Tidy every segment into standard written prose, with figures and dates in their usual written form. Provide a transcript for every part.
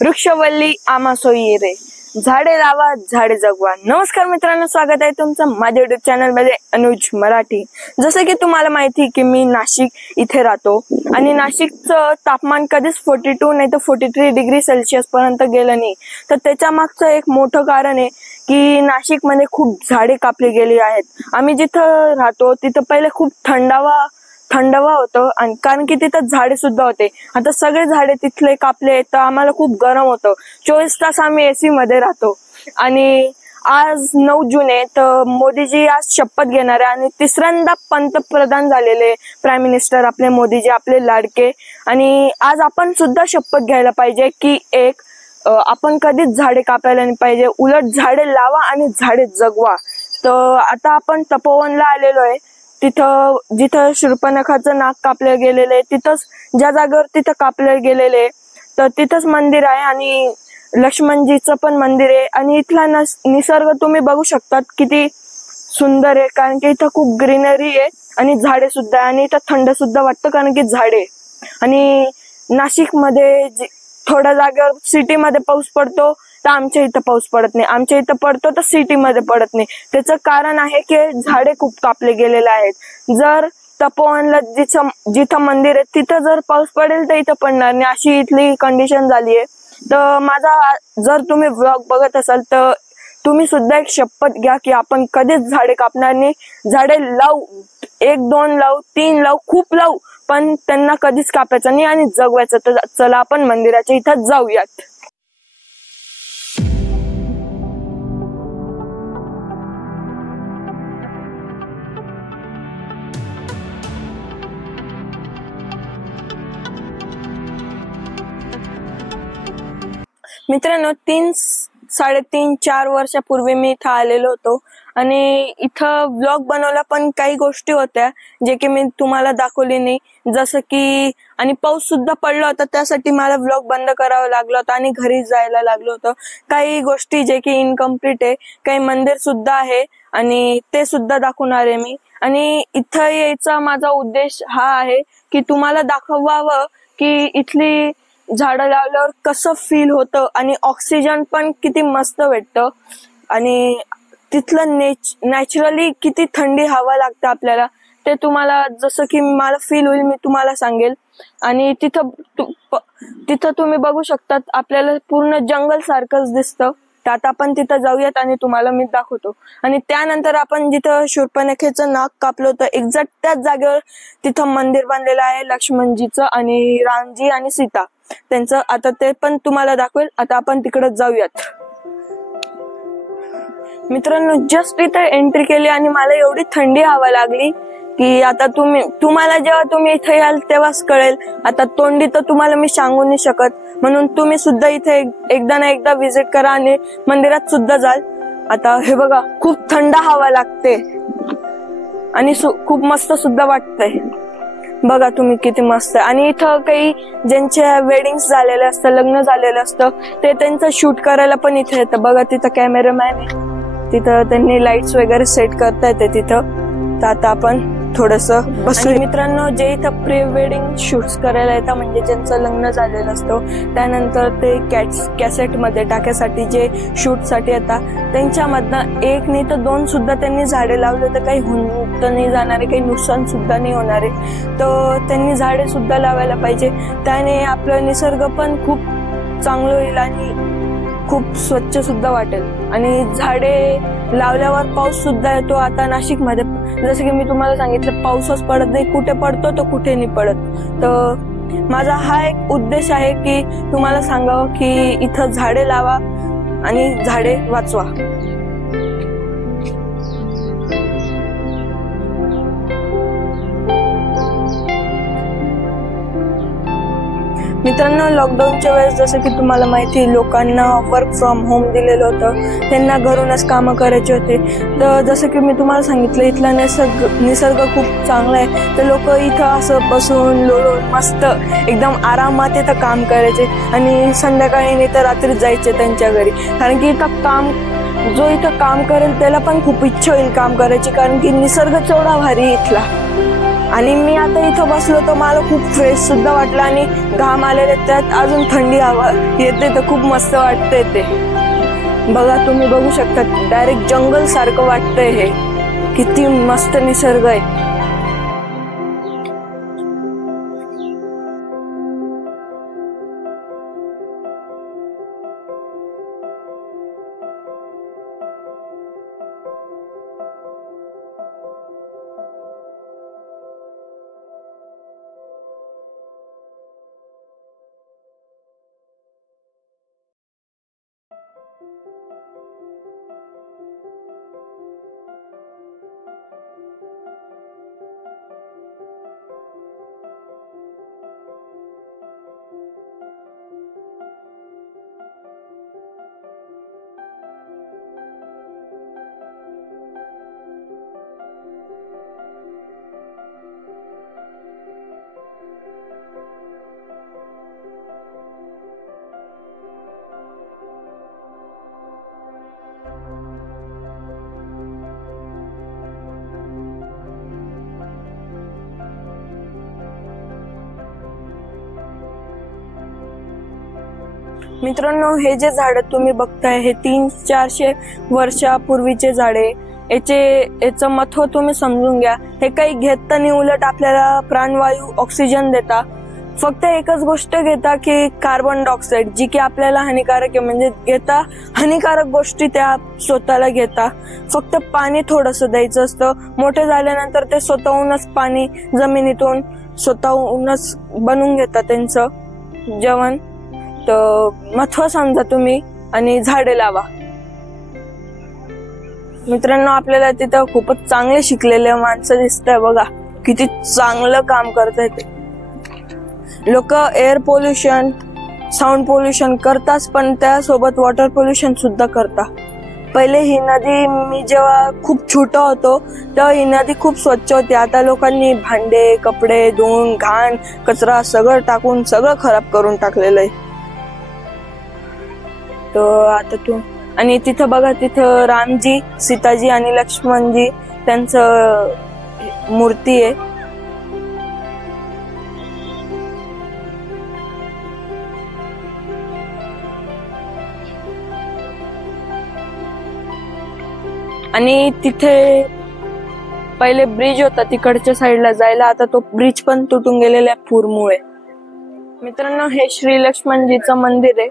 वृक्षवल्ली आम्हा सोयी रे, झाडे लावा झाडे जगवा। नमस्कार मित्रांनो, स्वागत आहे तुमचं माझ्या युट्यूब चॅनल मध्ये अनुज मराठी। जसं की तुम्हाला माहिती की मी नाशिक इथे राहतो आणि नाशिकचं तापमान कधीच 42 नाही तर 43 डिग्री सेल्सिअस पर्यंत गेलं नाही। तर त्याच्या मागचं एक मोठं कारण आहे की नाशिक मध्ये खूप झाडे कापली गेली आहेत। आम्ही जिथं राहतो तिथं पहिले खूप थंडावा होतं आणि कारण की तिथं झाडे सुद्धा होते। आता सगळे झाडे तिथले कापले तर आम्हाला खूप गरम होतं। 24 तास आम्ही एसी मध्ये राहतो। आणि आज 9 जून आहे तर मोदीजी आज शपथ घेणार आहे आणि तिसऱ्यांदा पंतप्रधान झालेले प्राईम मिनिस्टर आपले मोदीजी, आपले लाडके। आणि आज आपण सुद्धा शपथ घ्यायला पाहिजे की आपण कधीच झाडे कापायला नाही पाहिजे, उलट झाडे लावा आणि झाडे जगवा। तर आता आपण तपोवनला आलेलो आहे। तिथं जिथं शूर्पणखाचं नाक कापलं गेलेलं आहे, तिथंच ज्या जागेवर तिथं कापलं गेलेलं आहे तर तिथंच मंदिर आहे आणि लक्ष्मणजीचं पण मंदिर आहे। आणि इथला निसर्ग तुम्ही बघू शकतात किती सुंदर आहे, कारण की इथं खूप ग्रीनरी आहे आणि झाडे सुद्धा आहे आणि इथं थंड सुद्धा वाटतं कारण की झाडे। आणि नाशिक मध्ये थोड्या जागेवर सिटी मध्ये पाऊस पडतो तर आमच्या इथं पाऊस पडत नाही, आमच्या इथं पडतो तर सिटी मध्ये पडत नाही। त्याचं कारण आहे की झाडे खूप कापले गेलेले आहेत। जर तपोवनला जिथं मंदिर आहे तिथं जर पाऊस पडेल तर इथं पडणार नाही, अशी इथली कंडिशन झाली आहे। तर जर तुम्ही व्लॉग बघत असाल तर तुम्ही सुद्धा एक शपथ घ्या की आपण कधीच झाडे कापणार नाही। झाडे लावू, 1, 2 लावू, 3 लावू, खूप लावू, पण त्यांना कधीच कापायचं नाही आणि जगवायचं। तर चला आपण मंदिराच्या इथं जाऊयात। मित्रांनो, 3-3.5-4 वर्षापूर्वी मी इथं आलेलो होतो आणि इथं व्लॉग बनवला, पण काही गोष्टी होत्या जे की मी तुम्हाला दाखवली नाही। जसं की आणि पाऊस सुद्धा पडला होता, त्यासाठी मला व्लॉग बंद करावा लागला होता आणि घरी जायला लागलं होतं। काही गोष्टी जे की इनकम्प्लीट आहे, काही मंदिर सुद्धा आहे आणि ते सुद्धा दाखवणार आहे मी। आणि इथं यायचा माझा उद्देश हा आहे की तुम्हाला दाखवावं की इथली झाडं लावल्यावर कसं फील होतं आणि ऑक्सिजन पण किती मस्त भेटतं आणि तिथलं नॅचरली किती थंडी हवा लागते आपल्याला, ते तुम्हाला जसं की मला फील होईल मी तुम्हाला सांगेल। आणि तिथं तुम्ही बघू शकतात आपल्याला पूर्ण जंगल सारखंच दिसतं। तर आता आपण तिथं जाऊयात आणि तुम्हाला मी दाखवतो। आणि त्यानंतर आपण जिथं शूर्पणखेचं नाक कापलं होतं एक्झॅक्ट त्याच जागेवर तिथं मंदिर बांधलेलं आहे लक्ष्मणजीचं आणि रामजी आणि सीता त्यांचं। आता ते पण तुम्हाला दाखवेल। आता आपण तिकडे जाऊयात। मित्रांनो, जस्ट इथे एंट्री केली आणि मला एवढी थंडी हवा लागली की आता तुम्हाला जेव्हा तुम्ही इथे याल तेव्हाच कळेल। आता तोंडी तर तुम्हाला मी सांगू नाही शकत, म्हणून तुम्ही सुद्धा इथे एकदा ना एकदा व्हिजिट करा आणि मंदिरात सुद्धा जाल। आता हे बघा, खूप थंड हवा लागते आणि खूप मस्त सुद्धा वाटतंय। बघा तुम्ही किती मस्त आहे। आणि इथं काही ज्यांच्या वेडिंग्स झालेले असतं, लग्न झालेलं असतं, ते त्यांचं शूट करायला पण इथे येतं। बघा तिथं कॅमेरामॅन आहे, तिथं त्यांनी लाईट्स वगैरे सेट करता येते तिथं। तर आता आपण थोडंसं बसू। मित्रांनो, जे इथं प्री वेडिंग शूट्स करायला येतात म्हणजे ज्यांचं लग्न झालेलं असतं, त्यानंतर ते कॅसेट मध्ये टाकायसाठी जे शूट साठी येतात, त्यांच्यामधनं 1 नाही तर 2 सुद्धा त्यांनी झाडे लावले तर काही होऊन तर नाही जाणारे, काही नुकसान सुद्धा नाही होणारे। तर त्यांनी झाडे सुद्धा लावायला पाहिजे, त्याने आपलं निसर्ग पण खूप चांगलं होईल आणि खूप स्वच्छ सुद्धा वाटेल। आणि झाडे लावल्यावर पाऊस सुद्धा येतो। आता नाशिक मध्ये जसं की मी तुम्हाला सांगितलं, पाऊसच पडत नाही, कुठे पडतो तर कुठे नाही पडत। तर माझा हा एक उद्देश आहे की तुम्हाला सांगावं की इथं झाडे लावा आणि झाडे वाचवा। मित्रांनो, लॉकडाऊनच्या वेळेस जसं की तुम्हाला माहिती, लोकांना वर्क फ्रॉम होम दिलेलं होतं, त्यांना घरूनच कामं करायचे होते। तर जसं की मी तुम्हाला सांगितलं, इथला निसर्ग खूप चांगला आहे। तर लोक इथं असं बसून लोळून मस्त एकदम आरामात इथं काम करायचे आणि संध्याकाळी नाही तर रात्री जायचे त्यांच्या घरी, कारण की जो इथं काम करेल त्याला पण खूप इच्छा होईल काम करायची, कारण की निसर्गच एवढा भारी इथला। आणि मी आता इथं बसलो तर मला खूप फ्रेश सुद्धा वाटलं आणि घाम आलेले त्यात अजून थंडी हवा येते तर खूप मस्त वाटतंय ते. बघा तुम्ही बघू शकता डायरेक्ट जंगल सारखं वाटतंय हे. किती मस्त निसर्ग आहे. मित्रांनो, हे जे झाड तुम्ही बघताय हे 300-400 वर्षापूर्वीचे झाडे. याचं महत्व तुम्ही समजून घ्या. हे काही घेत नाही, उलट आपल्याला प्राणवायू ऑक्सिजन देता. फक्त एकच गोष्ट घेता की कार्बन डायऑक्साईड, जी की आपल्याला हानिकारक आहे. म्हणजे घेता हानिकारक गोष्टी त्या स्वतःला घेता. फक्त पाणी थोडस द्यायचं असतं. मोठे झाल्यानंतर ते स्वतःहूनच पाणी जमिनीतून स्वतःहूनच बनवून घेतात त्यांचं जेवण. तर महत्व समजा तुम्ही आणि झाडे लावा. मित्रांनो, आपल्याला तिथं खूपच चांगले शिकलेले माणसं दिसताय. बघा किती चांगलं काम करतायत ते. लोक एअर पोल्युशन, साऊंड पोल्युशन करतात, पण त्यासोबत वॉटर पोल्युशन सुद्धा करतात. पहिले ही नदी, मी जेव्हा खूप छोटा होतो तेव्हा ही नदी खूप स्वच्छ होती. आता लोकांनी भांडे, कपडे धुवून, घाण, कचरा सगळं टाकून सगळं खराब करून टाकलेलं आहे. तर आता आणि तिथं बघा, तिथं रामजी, सीताजी आणि लक्ष्मणजी त्यांचं मूर्ती आहे. आणि तिथे पहिले ब्रिज होता तिकडच्या साईडला जायला, आता तो ब्रिज पण तुटून गेलेला आहे पूरमुळे. मित्रांनो, हे श्री लक्ष्मणजीचं मंदिर आहे.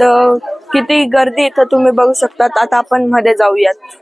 तर किती गर्दी इथं तुम्ही बघू शकतात. आता आपण मध्ये जाऊयात.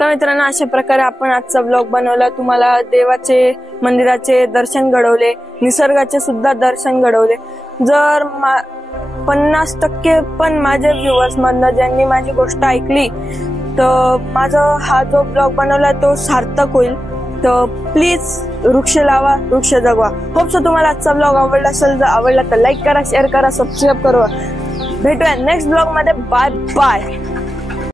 तर मित्रांनो, अशा प्रकारे आपण आजचा ब्लॉग बनवला. तुम्हाला देवाचे, मंदिराचे दर्शन घडवले, निसर्गाचे सुद्धा दर्शन घडवले. जर 50% पण माझ्या व्ह्युअर्स मधनं ज्यांनी माझी गोष्ट ऐकली तर माझा हा जो ब्लॉग बनवला तो सार्थक होईल. तर प्लीज वृक्ष लावा, वृक्ष जगवा. होप सो तुम्हाला आजचा ब्लॉग आवडला असेल. जर आवडला तर लाईक करा, शेअर करा, सबस्क्राईब करा. भेटूया नेक्स्ट ब्लॉग मध्ये. Bye bye.